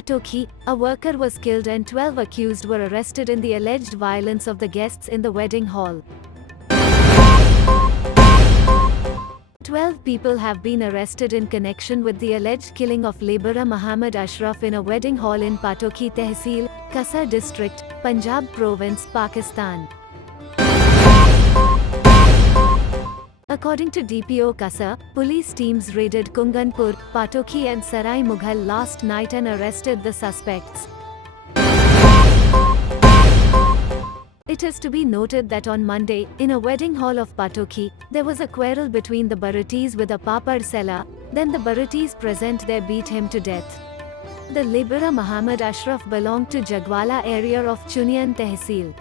Patoki, a worker was killed and 12 accused were arrested in the alleged violence of the guests in the wedding hall. 12 people have been arrested in connection with the alleged killing of laborer Muhammad Ashraf in a wedding hall in Patoki Tehsil, Kasar district, Punjab province, Pakistan. According to DPO Kasar, police teams raided Kunganpur, Patoki and Sarai Mughal last night and arrested the suspects. It is to be noted that on Monday, in a wedding hall of Patoki, there was a quarrel between the Baratis with a papad seller, then the Baratis present there beat him to death. The laborer Muhammad Ashraf belonged to Jagwala area of Chunian Tehsil.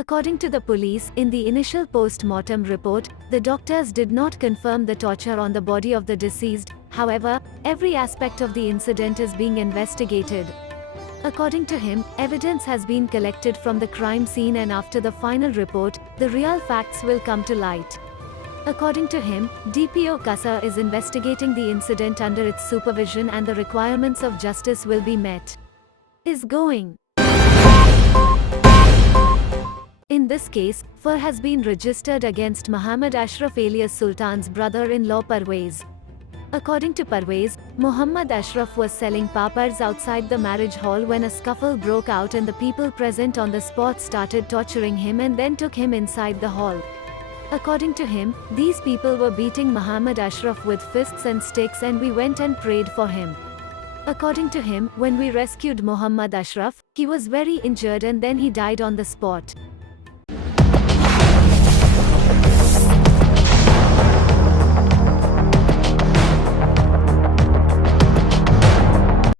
According to the police, in the initial post-mortem report, the doctors did not confirm the torture on the body of the deceased. However, every aspect of the incident is being investigated. According to him, evidence has been collected from the crime scene and after the final report, the real facts will come to light. According to him, DPO Kasar is investigating the incident under its supervision and the requirements of justice will be met. Is going. In this case, FIR has been registered against Muhammad Ashraf alias Sultan's brother-in-law Parvez. According to Parvez, Muhammad Ashraf was selling papads outside the marriage hall when a scuffle broke out and the people present on the spot started torturing him and then took him inside the hall. According to him, these people were beating Muhammad Ashraf with fists and sticks and we went and prayed for him. According to him, when we rescued Muhammad Ashraf, he was very injured and then he died on the spot.